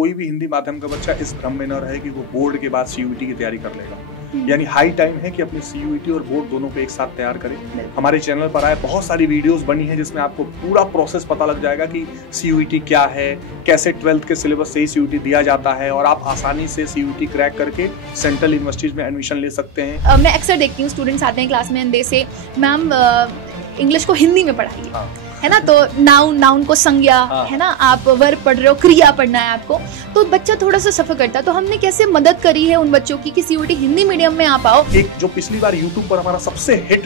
कोई भी हिंदी माध्यम का बच्चा इस भ्रम में न रहे कि वो बोर्ड के बाद सीयूईटी की तैयारी कर लेगा। यानी हाई टाइम है कि अपनी सीयूईटी और बोर्ड दोनों को एक साथ तैयार करें। हमारे चैनल पर आए बहुत सारी वीडियोस बनी है जिसमें आपको पूरा प्रोसेस पता लग जाएगा कि सीयूईटी क्या है, कैसे 12th के सिलेबस से ही सीयूईटी दिया जाता है और आप आसानी से सीयूईटी क्रैक करके सेंट्रल यूनिवर्सिटीज में एडमिशन ले सकते हैं। मैं अक्सर देखती हूँ स्टूडेंट्स आते हैं क्लास में अंदर से, मैम इंग्लिश को हिंदी में पढ़ाइए, है ना, तो नाउन को संज्ञा, है ना, आप वर्ब पढ़ रहे हो, क्रिया पढ़ना है आपको, तो बच्चा थोड़ा सा सफर करता है। तो हमने कैसे मदद करी है उन बच्चों की कि सीयूईटी हिंदी मीडियम में आप आओ। एक जो पिछली बार यूट्यूब पर हमारा सबसे हिट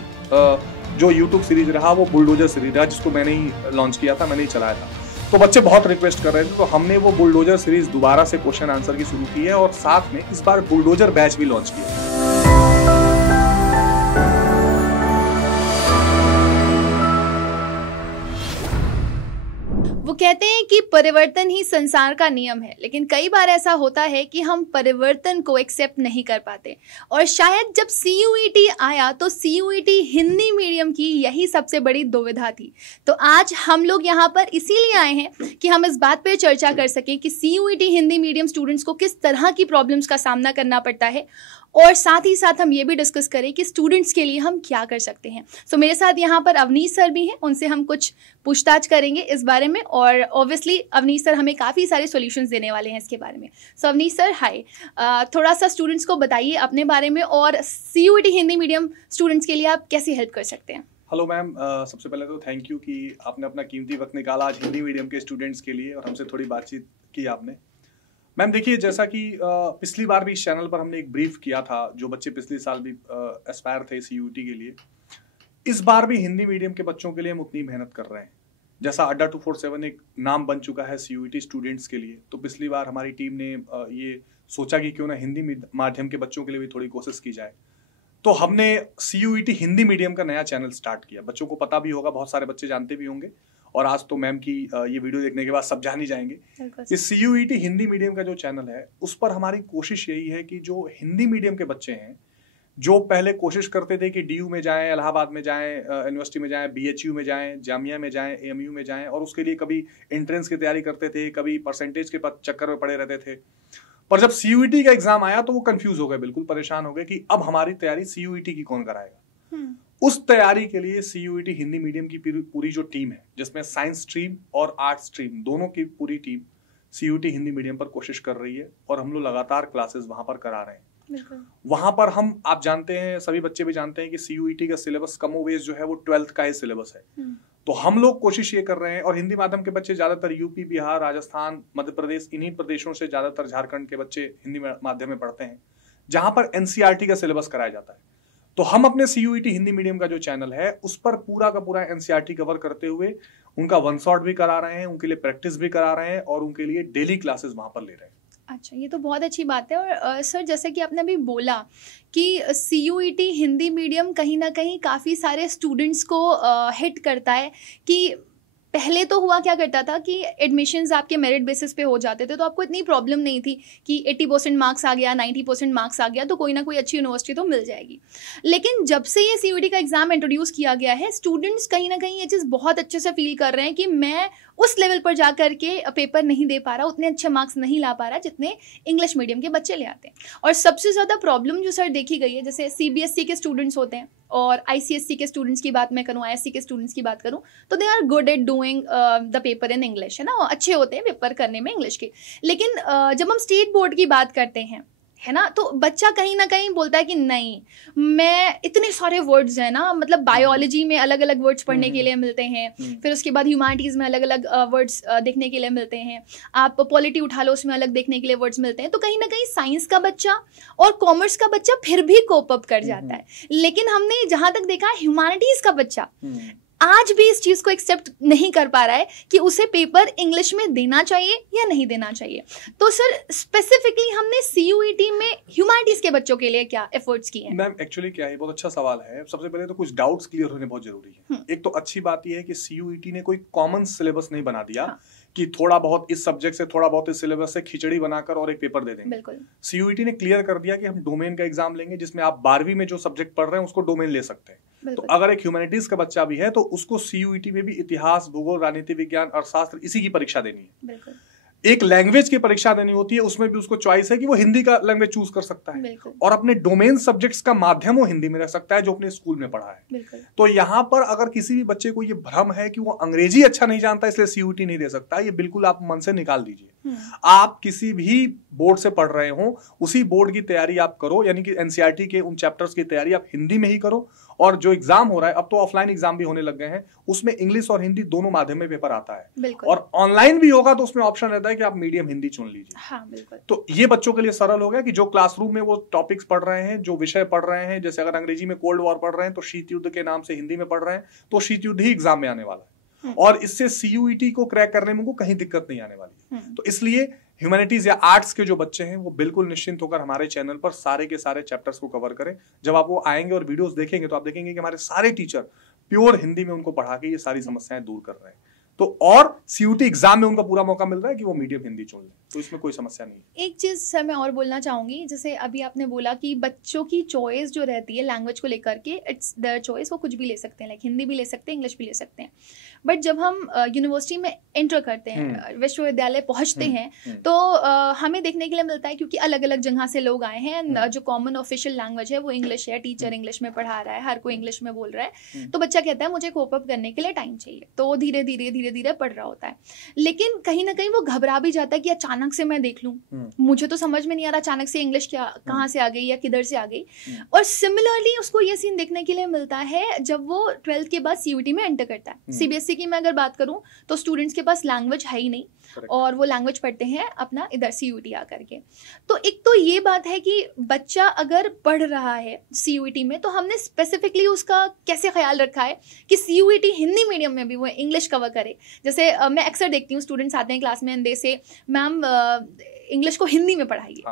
जो यूट्यूब सीरीज रहा वो बुलडोजर सीरीज रहा, जिसको मैंने ही लॉन्च किया था, मैंने ही चलाया था। तो बच्चे बहुत रिक्वेस्ट कर रहे थे, तो हमने वो बुलडोजर सीरीज दोबारा से क्वेश्चन आंसर की शुरू की है और साथ में इस बार बुलडोजर बैच भी लॉन्च किया। वो कहते हैं कि परिवर्तन ही संसार का नियम है, लेकिन कई बार ऐसा होता है कि हम परिवर्तन को एक्सेप्ट नहीं कर पाते। और शायद जब सीयूईटी आया तो सीयूईटी हिंदी मीडियम की यही सबसे बड़ी दुविधा थी। तो आज हम लोग यहाँ पर इसीलिए आए हैं कि हम इस बात पर चर्चा कर सकें कि सीयूईटी हिंदी मीडियम स्टूडेंट्स को किस तरह की प्रॉब्लम्स का सामना करना पड़ता है, और साथ ही साथ हम ये भी डिस्कस करें कि स्टूडेंट्स के लिए हम क्या कर सकते हैं। सो मेरे साथ यहाँ पर अवनीश सर भी हैं, उनसे हम कुछ पूछताछ करेंगे इस बारे में, और ऑब्वियसली अवनीश सर हमें काफ़ी सारे सॉल्यूशंस देने वाले हैं इसके बारे में। सो अवनीश सर हाय, थोड़ा सा स्टूडेंट्स को बताइए अपने बारे में और सीयूईटी हिंदी मीडियम स्टूडेंट्स के लिए आप कैसे हेल्प कर सकते हैं। हेलो मैम, सबसे पहले तो थैंक यू कि आपने अपना कीमती वक्त निकाला आज हिंदी मीडियम के स्टूडेंट्स के लिए और हमसे थोड़ी बातचीत की आपने। मैम देखिए, जैसा कि पिछली बार भी इस चैनल पर हमने एक ब्रीफ किया था, जो बच्चे पिछले साल भी एस्पायर थे सीयूईटी के लिए, इस बार भी हिंदी मीडियम के बच्चों के लिए हम उतनी मेहनत कर रहे हैं। जैसा अड्डा 247 एक नाम बन चुका है सीयूईटी स्टूडेंट्स के लिए, तो पिछली बार हमारी टीम ने ये सोचा कि क्यों ना हिंदी माध्यम के बच्चों के लिए भी थोड़ी कोशिश की जाए। तो हमने सीयूईटी हिंदी मीडियम का नया चैनल स्टार्ट किया। बच्चों को पता भी होगा, बहुत सारे बच्चे जानते भी होंगे, और आज तो मैम की ये वीडियो देखने के बाद सब जान ही जाएंगे। इस सीयूईटी हिंदी मीडियम का जो चैनल है उस पर हमारी कोशिश यही है कि जो हिंदी मीडियम के बच्चे हैं, जो पहले कोशिश करते थे कि डीयू में जाएं, इलाहाबाद में जाएं, यूनिवर्सिटी में जाएं, बीएचयू में जाएं, जामिया में जाएं, एएमयू में जाएं, और उसके लिए कभी एंट्रेंस की तैयारी करते थे, कभी परसेंटेज के चक्कर में पड़े रहते थे। पर जब सीयूईटी का एग्जाम आया तो वो कंफ्यूज हो गए, बिल्कुल परेशान हो गए कि अब हमारी तैयारी सीयूईटी की कौन कराएगा। उस तैयारी के लिए सीयूईटी हिंदी मीडियम की पूरी जो टीम है, जिसमें साइंस स्ट्रीम और आर्ट स्ट्रीम दोनों की पूरी टीम सीयूईटी हिंदी मीडियम पर कोशिश कर रही है, और हम लोग लगातार क्लासेस वहां पर करा रहे हैं। वहां पर हम, आप जानते हैं, सभी बच्चे भी जानते हैं कि सीयूईटी का सिलेबस कमोवेश जो है वो 12th का ही सिलेबस है। तो हम लोग कोशिश ये कर रहे हैं, और हिंदी माध्यम के बच्चे ज्यादातर यूपी, बिहार, राजस्थान, मध्य प्रदेश, इन्हीं प्रदेशों से, ज्यादातर झारखंड के बच्चे हिंदी माध्यम में पढ़ते हैं, जहां पर एनसीईआरटी का सिलेबस कराया जाता है। तो हम अपने सीयूईटी हिंदी मीडियम का जो चैनल है उस पर पूरा का पूरा एनसीईआरटी कवर करते हुए उनका वन शॉट भी करा रहे हैं, उनके लिए प्रैक्टिस भी करा रहे हैं, और उनके लिए डेली क्लासेस वहां पर ले रहे हैं। अच्छा, ये तो बहुत अच्छी बात है। और सर, जैसे कि आपने अभी बोला कि सीयूईटी हिंदी मीडियम कहीं ना कहीं काफ़ी सारे स्टूडेंट्स को हिट करता है, कि पहले तो हुआ क्या करता था कि एडमिशन्स आपके मेरिट बेसिस पे हो जाते थे, तो आपको इतनी प्रॉब्लम नहीं थी कि 80% मार्क्स आ गया, 90% मार्क्स आ गया तो कोई ना कोई अच्छी यूनिवर्सिटी तो मिल जाएगी। लेकिन जब से ये सीयूईटी का एग्ज़ाम इंट्रोड्यूस किया गया है, स्टूडेंट्स कहीं ना कहीं ये चीज़ बहुत अच्छे से फील कर रहे हैं कि मैं उस लेवल पर जा कर के पेपर नहीं दे पा रहा, उतने अच्छे मार्क्स नहीं ला पा रहा जितने इंग्लिश मीडियम के बच्चे ले आते हैं। और सबसे ज़्यादा प्रॉब्लम जो सर देखी गई है, जैसे सीबीएसई के स्टूडेंट्स होते हैं और आईसीएसई के स्टूडेंट्स की बात मैं करूँ, आईएससी के स्टूडेंट्स की बात करूँ, तो they are good at doing the paper in English, है ना, अच्छे होते हैं पेपर करने में इंग्लिश के। लेकिन जब हम स्टेट बोर्ड की बात करते हैं, है ना, तो बच्चा कहीं ना कहीं बोलता है कि नहीं, मैं इतने सारे वर्ड्स हैं ना, मतलब बायोलॉजी में अलग अलग वर्ड्स पढ़ने के लिए मिलते हैं, फिर उसके बाद ह्यूमैनिटीज़ में अलग अलग वर्ड्स देखने के लिए मिलते हैं, आप पॉलिटी उठा लो उसमें अलग देखने के लिए वर्ड्स मिलते हैं। तो कहीं ना कहीं साइंस का बच्चा और कॉमर्स का बच्चा फिर भी कोप अप कर जाता है। लेकिन हमने जहाँ तक देखा है, ह्यूमैनिटीज़ का बच्चा आज भी इस चीज़ को एक्सेप्ट नहीं कर पा रहा है कि उसे पेपर इंग्लिश में देना चाहिए या नहीं देना चाहिए। तो सर, स्पेसिफिकली हमने सीयूईटी में ह्यूमैनिटीज़ के बच्चों के लिए क्या एफर्ट्स किए हैं? मैम एक्चुअली क्या है, बहुत अच्छा सवाल है। सबसे पहले तो कुछ डाउट्स क्लियर होने बहुत जरूरी है। एक तो अच्छी बात यह है कि सीयूईटी ने कोई कॉमन सिलेबस नहीं बना दिया, हाँ, कि थोड़ा बहुत इस सब्जेक्ट से, थोड़ा बहुत इस सिलेबस से खिचड़ी बनाकर और एक पेपर दे देंगे। बिल्कुल, सीयूईटी ने क्लियर कर दिया कि हम डोमेन का एग्जाम लेंगे, जिसमें आप 12वीं में जो सब्जेक्ट पढ़ रहे हैं उसको डोमेन ले सकते हैं। तो अगर एक ह्यूमैनिटीज का बच्चा भी है तो उसको सीयूईटी में भी इतिहास, भूगोल, राजनीति विज्ञान, अर्थशास्त्र इसी की परीक्षा देनी है। एक लैंग्वेज की परीक्षा देनी होती है, उसमें भी उसको चॉइस है कि वो हिंदी का लैंग्वेज चूज कर सकता है और अपने डोमेन सब्जेक्ट्स का माध्यम वो हिंदी में रख सकता है जो अपने स्कूल में पढ़ा है। तो यहाँ पर अगर किसी भी बच्चे को ये भ्रम है कि वो अंग्रेजी अच्छा नहीं जानता इसलिए सीयूईटी नहीं दे सकता, ये बिल्कुल आप मन से निकाल दीजिए। आप किसी भी बोर्ड से पढ़ रहे हो उसी बोर्ड की तैयारी आप करो, यानी कि एनसीईआरटी के उन चैप्टर्स की तैयारी आप हिंदी में ही करो। और जो एग्जाम हो रहा है, अब तो ऑफलाइन एग्जाम भी होने लग गए हैं, उसमें इंग्लिश और हिंदी दोनों माध्यम में पेपर आता है और ऑनलाइन भी होगा तो उसमें ऑप्शन रहता है कि आप मीडियम हिंदी चुन लीजिए। हाँ, बिल्कुल। तो ये बच्चों के लिए सरल हो गया कि जो क्लासरूम में वो टॉपिक्स पढ़ रहे हैं, जो विषय पढ़ रहे हैं, जैसे अगर अंग्रेजी में कोल्ड वॉर पढ़ रहे हैं तो शीत युद्ध के नाम से हिंदी में पढ़ रहे हैं तो शीत युद्ध ही एग्जाम में आने वाला है और इससे सीयूईटी को क्रैक करने में उनको कहीं दिक्कत नहीं आने वाली है। तो इसलिए ह्यूमैनिटीज या आर्ट्स के जो बच्चे हैं वो बिल्कुल निश्चिंत होकर हमारे चैनल पर सारे के सारे चैप्टर्स को कवर करें। जब आप वो आएंगे और वीडियोस देखेंगे तो आप देखेंगे कि हमारे सारे टीचर प्योर हिंदी में उनको पढ़ा के ये सारी समस्याएं दूर कर रहे हैं। तो और सीयूईटी एग्जाम में उनका पूरा मौका मिल रहा है कि वो मीडियम हिंदी चुन ले, तो इसमें कोई समस्या नहीं है। एक चीज़ सर मैं और बोलना चाहूँगी, जैसे अभी आपने बोला कि बच्चों की चॉइस जो रहती है लैंग्वेज को लेकर के, इट्स देयर चॉइस, वो कुछ भी ले सकते हैं, लाइक हिंदी भी ले सकते हैं, इंग्लिश भी ले सकते हैं। बट जब हम यूनिवर्सिटी में एंटर करते हैं, विश्वविद्यालय पहुँचते हैं, तो हमें देखने के लिए मिलता है क्योंकि अलग अलग जगह से लोग आए हैं, जो कॉमन ऑफिशियल लैंग्वेज है वो इंग्लिश है, टीचर इंग्लिश में पढ़ा रहा है, हर कोई इंग्लिश में बोल रहा है, तो बच्चा कहता है मुझे कोप अप करने के लिए टाइम चाहिए, तो वो धीरे धीरे पढ़ रहा होता है। लेकिन कहीं ना कहीं वो घबरा भी जाता है कि अचानक से मैं देख लूं, मुझे तो समझ में नहीं आ रहा अचानक से इंग्लिश क्या कहाँ से आ गई या किधर से आ गई। और सिमिलरली उसको ये सीन देखने के लिए मिलता है जब वो 12th के बाद सीयूईटी में एंटर करता है। सीबीएसई की मैं अगर बात करूं तो स्टूडेंट्स के पास लैंग्वेज है ही नहीं और वो लैंग्वेज पढ़ते हैं अपना इधर सीयूईटी आकर के। तो एक तो ये बात है कि बच्चा अगर पढ़ रहा है सीयूईटी में तो हमने स्पेसिफिकली उसका कैसे ख्याल रखा है कि सीयूईटी हिंदी मीडियम में भी वो इंग्लिश कवर करे। जैसे मैं अक्सर देखती हूँ स्टूडेंट्स आते हैं क्लास में एंड दे से मैम इंग्लिश को हिंदी में पढ़ाइए,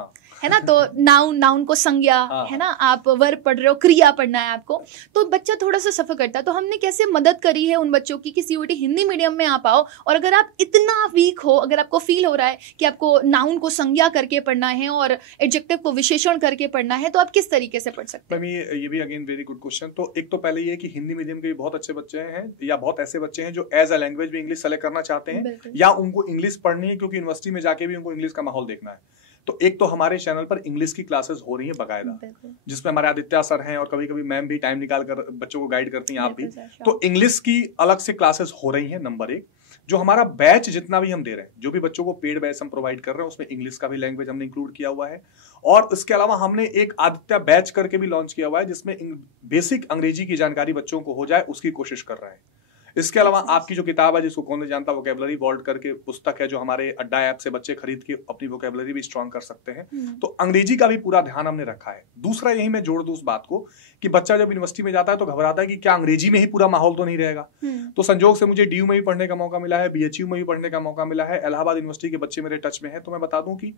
है ना, तो नाउन को संज्ञा, है ना, आप वर्ब पढ़ रहे हो, क्रिया पढ़ना है आपको, तो बच्चा थोड़ा सा सफर करता है। तो हमने कैसे मदद करी है उन बच्चों की कि सीयूईटी हिंदी मीडियम में आप आओ, और अगर आप इतना वीक हो, अगर आपको फील हो रहा है कि आपको नाउन को संज्ञा करके पढ़ना है और एडजेक्टिव को विशेषण करके पढ़ना है, तो आप किस तरीके से पढ़ सकते हैं? ये भी अगेन वेरी गुड क्वेश्चन। तो एक तो पहले ये कि हिंदी मीडियम के बहुत अच्छे बच्चे हैं या बहुत ऐसे बच्चे हैं जो एज अ लैंग्वेज भी इंग्लिश सेलेक्ट करना चाहते हैं या उनको इंग्लिश पढ़नी है क्योंकि यूनिवर्सिटी में जाके भी उनको इंग्लिश का माहौल देखना है। तो एक तो हमारे चैनल पर इंग्लिश की क्लासेस हो रही हैं बकायदा, जिसमें हमारे आदित्य सर हैं और कभी कभी मैम भी टाइम निकाल कर बच्चों को गाइड करती हैं, आप भी। तो इंग्लिश की अलग से क्लासेस हो रही हैं, नंबर एक। जो हमारा बैच जितना भी हम दे रहे हैं, जो भी बच्चों को पेड बैच हम प्रोवाइड कर रहे हैं, उसमें इंग्लिश का भी लैंग्वेज हमने इंक्लूड किया हुआ है। और इसके अलावा हमने एक आदित्य बैच करके भी लॉन्च किया हुआ है जिसमें बेसिक अंग्रेजी की जानकारी बच्चों को हो जाए, उसकी कोशिश कर रहे हैं। इसके अलावा आपकी जो किताब है जिसको कौन नहीं जानता, वोकैबुलरी वॉल्ट करके पुस्तक है जो हमारे अड्डा ऐप से बच्चे खरीद के अपनी वोकैबुलरी भी स्ट्रॉन्ग कर सकते हैं। तो अंग्रेजी का भी पूरा ध्यान हमने रखा है। दूसरा यही मैं जोड़ दूं उस बात को कि बच्चा जब यूनिवर्सिटी में जाता है तो घबराता है कि क्या अंग्रेजी में ही पूरा माहौल तो नहीं रहेगा। तो संजोग से मुझे डीयू में भी पढ़ने का मौका मिला है, बीएचयू में भी पढ़ने का मौका मिला है, इलाहाबाद यूनिवर्सिटी के बच्चे मेरे टच में है। तो मैं बता दूं कि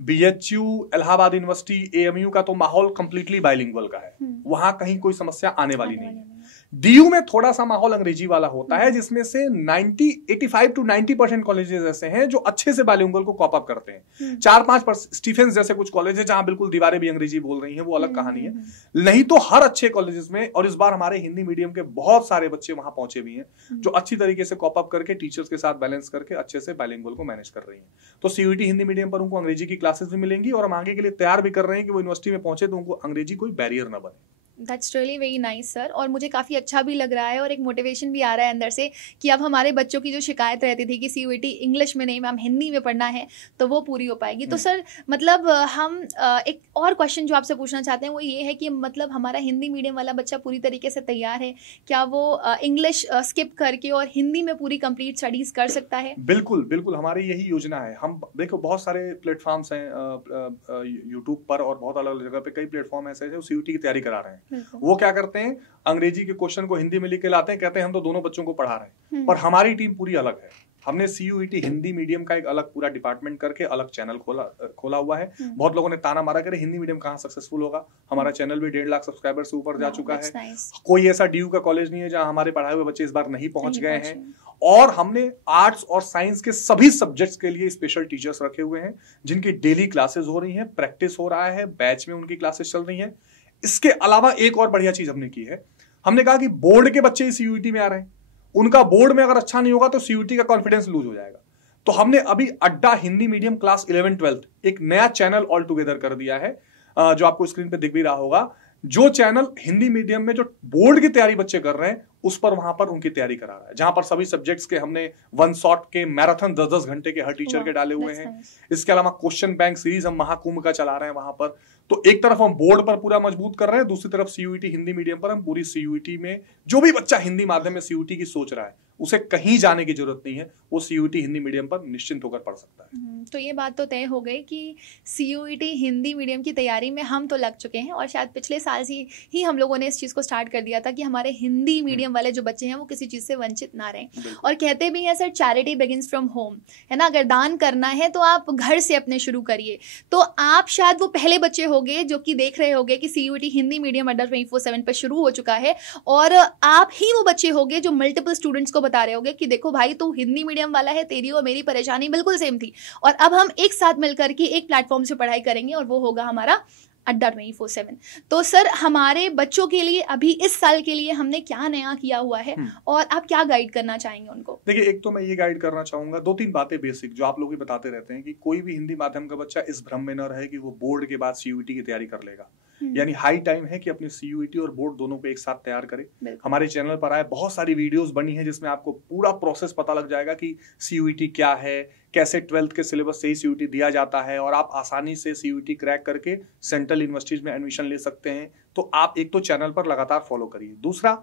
बीएचयू, इलाहाबाद यूनिवर्सिटी, एएमयू का तो माहौल कंप्लीटली बाइलिंगुअल का है, वहां कहीं कोई समस्या आने वाली नहीं है। डीयू में थोड़ा सा माहौल अंग्रेजी वाला होता है जिसमें से 85 to 90% कॉलेजेस ऐसे हैं जो अच्छे से बाइलिंगुअल को कॉप अप करते हैं। 4-5 स्टीफेंस जैसे कुछ कॉलेज है जहां बिल्कुल दीवारें भी अंग्रेजी बोल रही हैं, वो अलग कहानी है। नहीं तो हर अच्छे कॉलेजेस में, और इस बार हमारे हिंदी मीडियम के बहुत सारे बच्चे वहां पहुंचे भी हैं जो अच्छी तरीके से कॉप अप करके टीचर्स के साथ बैलेंस करके अच्छे से बाइलिंगुअल को मैनेज कर रही हैं। तो सीयूईटी हिंदी मीडियम पर उनको अंग्रेजी की क्लासेस भी मिलेंगी और हम आगे के लिए तैयार भी कर रहे हैं कि वो यूनिवर्सिटी में पहुंचे तो उनको अंग्रेजी कोई बैरियर न बने। That's really very nice sir, और मुझे काफ़ी अच्छा भी लग रहा है और एक मोटिवेशन भी आ रहा है अंदर से कि अब हमारे बच्चों की जो शिकायत रहती थी कि सीयूईटी इंग्लिश में नहीं मैम हिंदी में पढ़ना है, तो वो पूरी हो पाएगी। तो सर मतलब हम एक और क्वेश्चन जो आपसे पूछना चाहते हैं वो ये है कि मतलब हमारा हिंदी मीडियम वाला बच्चा पूरी तरीके से तैयार है, क्या वो इंग्लिश स्किप करके और हिंदी में पूरी कंप्लीट स्टडीज कर सकता है? बिल्कुल बिल्कुल, हमारी यही योजना है। हम देखो बहुत सारे प्लेटफॉर्म्स हैं यूट्यूब पर और बहुत अलग जगह पे कई प्लेटफॉर्म ऐसे हैं जो सीयूईटी की तैयारी करा रहे हैं। वो क्या करते हैं, अंग्रेजी के क्वेश्चन को हिंदी में लिख के लाते हैं, कहते हैं हम तो दोनों बच्चों को पढ़ा रहे हैं। पर हमारी टीम पूरी अलग है। हमने सीयूईटी हिंदी मीडियम का एक अलग पूरा डिपार्टमेंट करके अलग चैनल खोला हुआ है। बहुत लोगों ने ताना मारा करे हिंदी मीडियम कहाँ सक्सेसफुल होगा। हमारा चैनल भी 1.5 लाख सब्सक्राइबर से ऊपर जा चुका है। कोई ऐसा डीयू का कॉलेज नहीं है जहां हमारे पढ़ाए हुए बच्चे इस बार नहीं पहुंच गए हैं। और हमने आर्ट्स और साइंस के सभी सब्जेक्ट्स के लिए स्पेशल टीचर्स रखे हुए हैं जिनकी डेली क्लासेस हो रही हैं, प्रैक्टिस हो रहा है, बैच में उनकी क्लासेस चल रही हैं। इसके अलावा एक और बढ़िया चीज हमने की है, हमने कहा कि बोर्ड के बच्चे सीयूईटी में आ रहे हैं, उनका बोर्ड में अगर अच्छा नहीं होगा तो सीयूईटी का कॉन्फिडेंस लूज हो जाएगा। तो हमने अभी अड्डा हिंदी मीडियम क्लास 11-12 एक नया चैनल ऑल टुगेदर कर दिया है, जो आपको स्क्रीन पे दिख भी रहा होगा। जो चैनल हिंदी मीडियम में जो बोर्ड की तैयारी बच्चे कर रहे हैं उस पर वहां पर उनकी तैयारी करा रहा है, जहां पर सभी सब्जेक्ट्स के हमने वन शॉट के मैराथन 10-10 घंटे के हर टीचर के डाले हुए हैं। इसके अलावा क्वेश्चन बैंक सीरीज हम महाकुंभ का चला रहे हैं वहां पर। तो एक तरफ हम बोर्ड पर पूरा मजबूत कर रहे हैं, दूसरी तरफ सीयूईटी हिंदी मीडियम पर हम पूरी सीयूईटी में जो भी बच्चा हिंदी माध्यम में सीयूईटी की सोच रहा है उसे कहीं जाने की जरूरत नहीं है, वो सीयूईटी हिंदी मीडियम पर निश्चिंत होकर पढ़ सकता है। तो ये बात तो तय हो गई कि सीयूईटी हिंदी मीडियम की तैयारी में हम तो लग चुके हैं, और शायद पिछले साल से ही हम लोगों ने इस चीज़ को स्टार्ट कर दिया था कि हमारे हिंदी मीडियम वाले जो बच्चे हैं वो किसी चीज़ से वंचित ना रहें। और कहते भी हैं sir, charity begins from home, है ना। अगर दान करना है तो आप घर से अपने शुरू करिए। तो आप शायद वो पहले बच्चे होंगे जो कि देख रहे होंगे कि सीयूईटी हिंदी मीडियम अड्डा 24/7 पर शुरू हो चुका है, और आप ही वो बच्चे होंगे जो मल्टीपल स्टूडेंट्स को बता रहे होंगे कि देखो भाई, तू हिंदी मीडियम वाला है, तेरी और मेरी परेशानी बिल्कुल सेम थी, और अब हम एक साथ मिलकर के एक प्लेटफॉर्म से पढ़ाई करेंगे, और वो होगा हमारा अड्डा 24/7। तो सर, हमारे बच्चों के लिए अभी इस साल के लिए हमने क्या नया किया हुआ है, और आप क्या गाइड करना चाहेंगे उनको? देखिए, एक तो मैं ये गाइड करना चाहूंगा 2-3 बातें बेसिक जो आप लोग भी बताते रहते हैं कि कोई भी हिंदी माध्यम का बच्चा इस भ्रम में न रहे कि वो बोर्ड के बाद सीयूईटी की तैयारी कर लेगा। यानी हाई टाइम है कि अपनी सीयूईटी और बोर्ड दोनों को एक साथ तैयार करें। हमारे चैनल पर आए बहुत सारी वीडियोस बनी है जिसमें आपको पूरा प्रोसेस पता लग जाएगा कि सीयूईटी क्या है, कैसे 12th के सिलेबस से ही सीयूईटी दिया जाता है, और आप आसानी से सीयूईटी क्रैक करके सेंट्रल यूनिवर्सिटीज में एडमिशन ले सकते हैं। तो आप एक तो चैनल पर लगातार फॉलो करिए। दूसरा,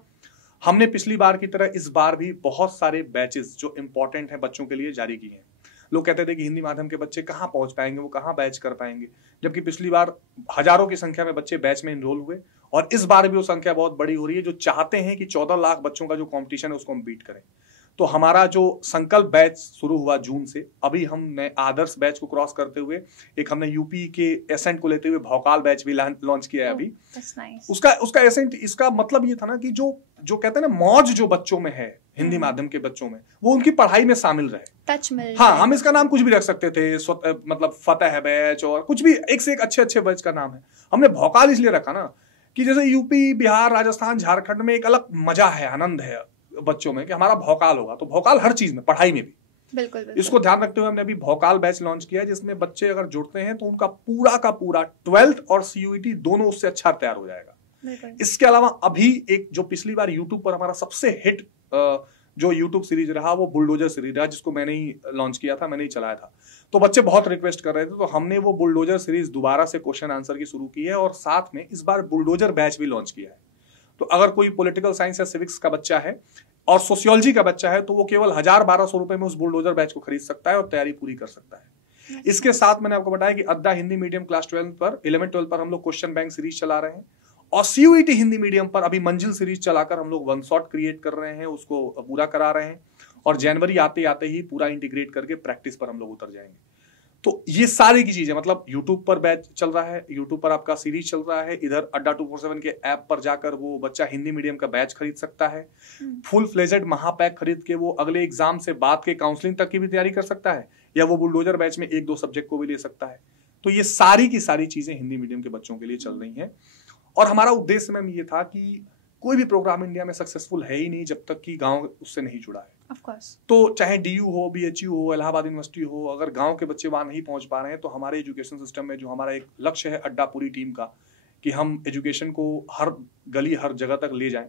हमने पिछली बार की तरह इस बार भी बहुत सारे बैचेस जो इंपॉर्टेंट हैं बच्चों के लिए जारी किए हैं। लोग कहते थे कि हिंदी माध्यम के बच्चे कहाँ पहुंच पाएंगे, वो कहाँ बैच कर पाएंगे, जबकि पिछली बार हजारों की संख्या में बच्चे बैच में इनरोल हुए, और इस बार भी वो संख्या बहुत बड़ी हो रही है जो चाहते हैं कि 14 लाख बच्चों का जो कंपटीशन है उसको हम बीट करें। तो हमारा जो संकल्प बैच शुरू हुआ जून से, अभी हमने आदर्श बैच को क्रॉस करते हुए एक हमने यूपी के एसेंट को लेते हुए भौकाल बैच भी लॉन्च किया है अभी। उसका एसेंट, इसका मतलब ये था ना कि जो कहते हैं ना मौज जो बच्चों में है हिंदी माध्यम के बच्चों में, वो उनकी पढ़ाई में शामिल रहे, टच मिल। हाँ, हम इसका नाम कुछ भी रख सकते थे, मतलब फतेह बैच और कुछ भी, एक से एक अच्छे बैच का नाम है। हमने भौकाल इसलिए रखा ना कि जैसे यूपी, बिहार, राजस्थान, झारखंड में एक अलग मजा है, आनंद है बच्चों में कि हमारा भौकाल होगा। तो भौकाल हर चीज में, पढ़ाई में भी। बिल्कुल। इसको ध्यान रखते हुए हमने अभी भौकाल बैच लॉन्च किया है, जिसमें बच्चे अगर जुड़ते हैं तो उनका पूरा का पूरा 12th और सीयूईटी दोनों उससे अच्छा तैयार हो जाएगा। इसके अलावा अभी एक जो पिछली बार यूट्यूब पर हमारा सबसे हिट जो यूट्यूब सीरीज रहा वो बुलडोजर सीरीज रहा, जिसको मैंने ही लॉन्च किया था, मैंने ही चलाया था। तो बच्चे बहुत रिक्वेस्ट कर रहे थे, तो हमने वो बुलडोजर सीरीज दोबारा से क्वेश्चन आंसर की शुरू की है, और साथ में इस बार बुलडोजर बैच भी लॉन्च किया है। तो अगर कोई पॉलिटिकल साइंस या सिविक्स का बच्चा है और सोशियोलॉजी का बच्चा है तो वो केवल 1000-1200 रुपए में उस बुलडोजर बैच को खरीद सकता है और तैयारी पूरी कर सकता है। इसके साथ मैंने आपको बताया कि अड्डा हिंदी मीडियम क्लास 11-12 पर हम लोग क्वेश्चन बैंक सीरीज चला रहे हैं, और सीयूईटी हिंदी मीडियम पर अभी मंजिल सीरीज चलाकर हम लोग वन शॉट क्रिएट कर रहे हैं, उसको पूरा करा रहे हैं, और जनवरी आते आते ही पूरा इंटीग्रेट करके प्रैक्टिस पर हम लोग उतर जाएंगे। तो ये सारी की चीजें, मतलब यूट्यूब पर बैच चल रहा है, यूट्यूब पर आपका सीरीज चल रहा है, इधर अड्डा 247 के ऐप पर जाकर वो बच्चा हिंदी मीडियम का बैच खरीद सकता है, फुल फ्लेजेड महापैक खरीद के वो अगले एग्जाम से बाद के काउंसलिंग तक की भी तैयारी कर सकता है, या वो बुलडोजर बैच में 1-2 सब्जेक्ट को भी ले सकता है। तो ये सारी की सारी चीजें हिंदी मीडियम के बच्चों के लिए चल रही हैं, और हमारा उद्देश्य मैम ये था कि कोई भी प्रोग्राम इंडिया में सक्सेसफुल है ही नहीं जब तक कि गांव उससे नहीं जुड़ा है। Of course. तो चाहे डीयू हो, बीएचयू हो, इलाहाबाद यूनिवर्सिटी हो, अगर गांव के बच्चे वहां नहीं पहुंच पा रहे हैं तो हमारे एजुकेशन सिस्टम में जो हमारा एक लक्ष्य है अड्डा पूरी टीम का, कि हम एजुकेशन को हर गली हर जगह तक ले जाएं,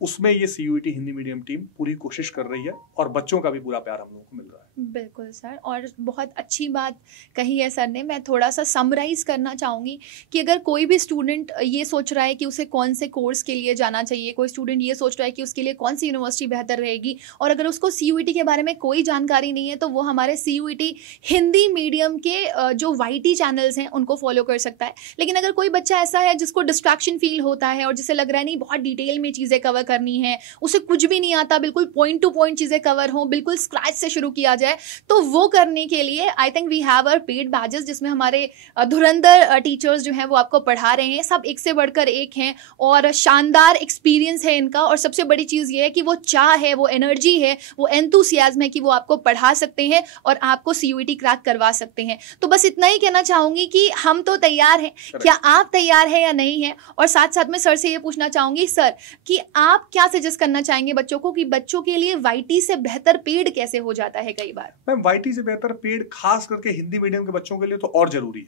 उसमें ये सीयूईटी हिंदी मीडियम टीम पूरी कोशिश कर रही है, और बच्चों का भी पूरा प्यार हम लोगों को मिल रहा है। बिल्कुल सर, और बहुत अच्छी बात कही है सर ने। मैं थोड़ा सा समराइज करना चाहूँगी कि अगर कोई भी स्टूडेंट ये सोच रहा है कि उसे कौन से कोर्स के लिए जाना चाहिए, कोई स्टूडेंट ये सोच रहा है कि उसके लिए कौन सी यूनिवर्सिटी बेहतर रहेगी, और अगर उसको सीयूईटी के बारे में कोई जानकारी नहीं है, तो वो हमारे सीयूईटी हिंदी मीडियम के जो वाईटी चैनल्स हैं उनको फॉलो कर सकता है। लेकिन अगर कोई बच्चा ऐसा है जिसको डिस्ट्रैक्शन फील होता है और जिसे लग रहा है नहीं बहुत डिटेल में चीज़ें कवर करनी है, उसे कुछ भी नहीं आता, बिल्कुल पॉइंट टू पॉइंट चीज़ें कवर हो, बिल्कुल स्क्रैच से शुरू किया जाए, तो वो करने के लिए I think we have our paid batches, जिसमें हमारे धुरंधर टीचर्स जो हैं वो आपको पढ़ा रहे हैं, सब एक से बढ़कर एक हैं, और शानदार एक्सपीरियंस है इनका। और सबसे बड़ी चीज़ ये है कि वो चाह है, वो एनर्जी है, वो एंथुसियाज्म है कि वो आपको पढ़ा सकते हैं और आपको सीयूईटी क्रैक करवा सकते हैं। तो बस इतना ही कहना चाहूँगी कि हम तो तैयार हैं, क्या आप तैयार हैं या नहीं है? और साथ साथ में सर से ये पूछना चाहूँगी सर कि आप आप क्या सजेस्ट करना चाहेंगे बच्चों को कि बच्चों के लिए वाईटी से बेहतर पेड कैसे हो जाता है? कई बार मैम वाईटी से बेहतर पेड खास करके हिंदी मीडियम के बच्चों के लिए तो और जरूरी है,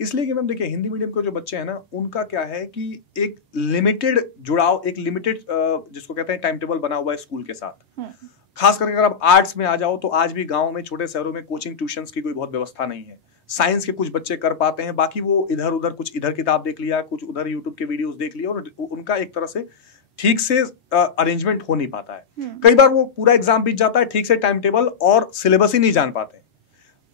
इसलिए कि मैम देखिए हिंदी मीडियम के जो बच्चे हैं ना, उनका क्या है कि एक लिमिटेड जुड़ाव, एक लिमिटेड जिसको कहते हैं टाइम टेबल बना हुआ है स्कूल के साथ। खास करके अगर आप आर्ट्स में आ जाओ तो आज भी गांव में, छोटे शहरों में कोचिंग ट्यूशंस की कोई बहुत व्यवस्था नहीं है। साइंस के कुछ बच्चे कर पाते हैं, बाकी वो इधर उधर, कुछ इधर किताब देख लिया, कुछ उधर यूट्यूब के वीडियोस देख लिया, और उनका एक तरह से ठीक से अरेंजमेंट हो नहीं पाता है। कई बार वो पूरा एग्जाम बीत जाता है, ठीक से टाइम टेबल और सिलेबस ही नहीं जान पाते।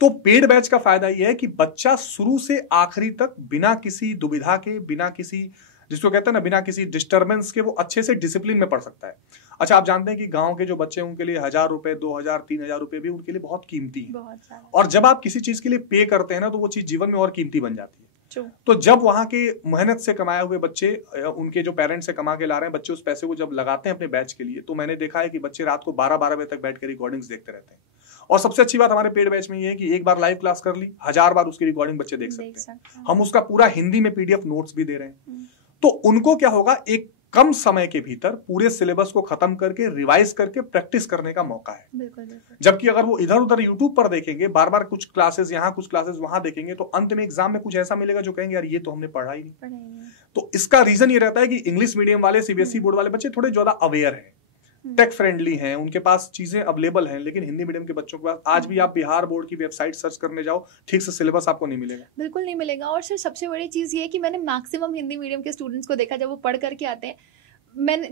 तो पेड बैच का फायदा यह है कि बच्चा शुरू से आखिरी तक बिना किसी दुविधा के, बिना किसी, जिसको कहते हैं ना, बिना किसी डिस्टर्बेंस के वो अच्छे से डिसिप्लिन में पढ़ सकता है। अच्छा, आप जानते हैं कि गांव के जो बच्चे हैं उनके लिए 1000 रुपए, 2000, 3000 रुपए भी उनके लिए बहुत कीमती है। और जब आप किसी चीज के लिए पे करते हैं ना, तो वो चीज जीवन में और कीमती बन जाती है। तो जब वहां के मेहनत से कमाए हुए बच्चे, उनके जो पेरेंट्स से कमा के ला रहे हैं बच्चे, उस पैसे को जब लगाते हैं अपने बैच के लिए, तो मैंने देखा है कि बच्चे रात को 12-12 बजे तक बैठ कर रिकॉर्डिंग्स देखते रहते हैं। और सबसे अच्छी बात हमारे पेड बैच में ये है कि एक बार लाइव क्लास कर ली, 1000 बार उसकी रिकॉर्डिंग बच्चे देख सकते हैं। हम उसका पूरा हिंदी में पीडीएफ नोट्स भी दे रहे हैं। तो उनको क्या होगा, एक कम समय के भीतर पूरे सिलेबस को खत्म करके, रिवाइज करके प्रैक्टिस करने का मौका है। बिल्कुल, बिल्कुल। जबकि अगर वो इधर उधर यूट्यूब पर देखेंगे, बार बार कुछ क्लासेस यहाँ, कुछ क्लासेस वहां देखेंगे, तो अंत में एग्जाम में कुछ ऐसा मिलेगा जो कहेंगे यार ये तो हमने पढ़ा ही नहीं। तो इसका रीजन ये रहता है कि इंग्लिश मीडियम वाले, सीबीएसई बोर्ड वाले बच्चे थोड़े ज्यादा अवेयर हैं, टेक फ्रेंडली हैं, उनके पास चीजें अवेलेबल हैं। लेकिन हिंदी मीडियम के बच्चों के पास आज भी, आप बिहार बोर्ड की वेबसाइट सर्च करने जाओ, ठीक से सिलेबस आपको नहीं मिलेगा, बिल्कुल नहीं मिलेगा। और सर सबसे बड़ी चीज ये है कि मैंने मैक्सिमम हिंदी मीडियम के स्टूडेंट्स को देखा, जब वो पढ़ करके आते हैं,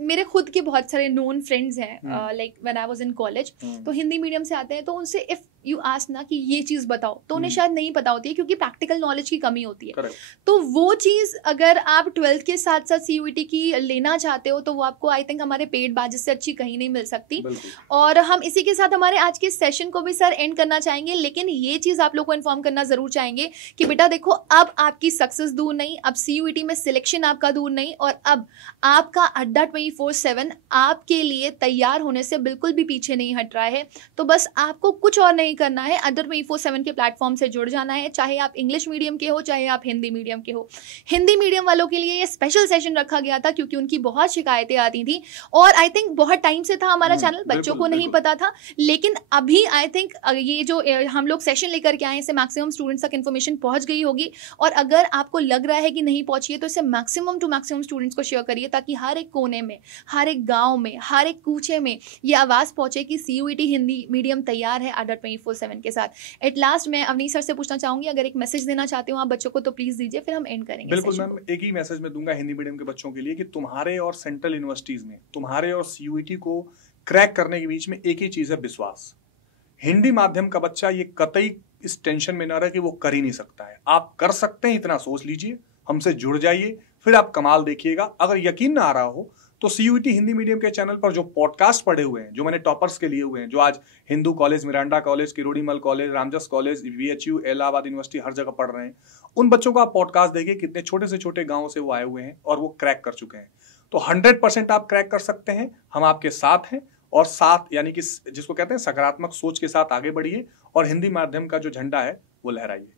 मेरे खुद के बहुत सारे नोन फ्रेंड्स हैं, like when I was in college, तो हिंदी मीडियम से आते हैं, तो उनसे इफ यू आस्क ना कि ये चीज बताओ, तो उन्हें शायद नहीं पता होती है, क्योंकि प्रैक्टिकल नॉलेज की कमी होती है। Correct. तो वो चीज अगर आप 12th के साथ साथ सीयूईटी की लेना चाहते हो, तो वो आपको आई थिंक हमारे पेड बैचेस से अच्छी कहीं नहीं मिल सकती। और हम इसी के साथ हमारे आज के सेशन को भी सर एंड करना चाहेंगे, लेकिन ये चीज आप लोग को इन्फॉर्म करना जरूर चाहेंगे कि बेटा देखो, अब आपकी सक्सेस दूर नहीं, अब सीयूईटी में सिलेक्शन आपका दूर नहीं, और अब आपका अड्डा 24/7 आपके लिए तैयार होने से बिल्कुल भी पीछे नहीं हट रहा है। तो बस आपको कुछ और नहीं करना है, अड्डा 24/7 के प्लेटफॉर्म से जुड़ जाना है, चाहे आप इंग्लिश मीडियम के हो, चाहे आप हिंदी मीडियम के हो। हिंदी मीडियम वालों के लिए ये स्पेशल सेशन रखा गया था, क्योंकि उनकी बहुत शिकायतें आती थी, और आई थिंक बहुत टाइम से था हमारा चैनल, बच्चों को नहीं पता था, लेकिन अभी आई थिंक ये जो हम लोग सेशन लेकर के आए, इससे मैक्सिमम स्टूडेंट्स तक इन्फॉर्मेशन पहुंच गई होगी। और अगर आपको लग रहा है कि नहीं पहुंची है, तो इसे मैक्सिमम टू मैक्सिमम स्टूडेंट्स को शेयर करिए, ताकि हर एक कोने में, हर एक गांव में, हर एक कूचे में ये आवाज पहुंचे कि सीयूईटी हिंदी मीडियम तैयार है अड्डा 24/7 के साथ। एट लास्ट मैं अवनीश सर से पूछना चाहूंगी, अगर एक मैसेज देना चाहते हो आप बच्चों को, तो प्लीज दीजिए, फिर हम एंड करेंगे। बिल्कुल मैम, एक ही मैसेज मैं दूंगा हिंदी मीडियम के बच्चों के लिए कि तुम्हारे और सेंट्रल यूनिवर्सिटीज में, तुम्हारे और सीयूईटी को क्रैक करने के बीच में एक ही चीज है, विश्वास। हिंदी माध्यम का बच्चा ये कतई इस टेंशन में न रहे कि वो कर ही नहीं सकता है। आप कर सकते हैं, इतना सोच लीजिए, हमसे जुड़ जाइए, फिर आप कमाल देखिएगा। अगर यकीन ना आ रहा हो तो सीयूईटी हिंदी मीडियम के चैनल पर जो पॉडकास्ट पढ़े हुए हैं, जो मैंने टॉपर्स के लिए हुए हैं, जो आज Hindu college, Miranda college, Kirori Mal college, Ramjas college, BHU, Allahabad university, हर जगह पढ़ रहे हैं, उन बच्चों का आप पॉडकास्ट देखिए, कितने छोटे से छोटे गांवों से वो आए हुए हैं और वो क्रैक कर चुके हैं। तो 100% आप क्रैक कर सकते हैं, हम आपके साथ हैं। और साथ यानी कि जिसको कहते हैं सकारात्मक सोच के साथ आगे बढ़िए और हिंदी माध्यम का जो झंडा है वो लहराइए।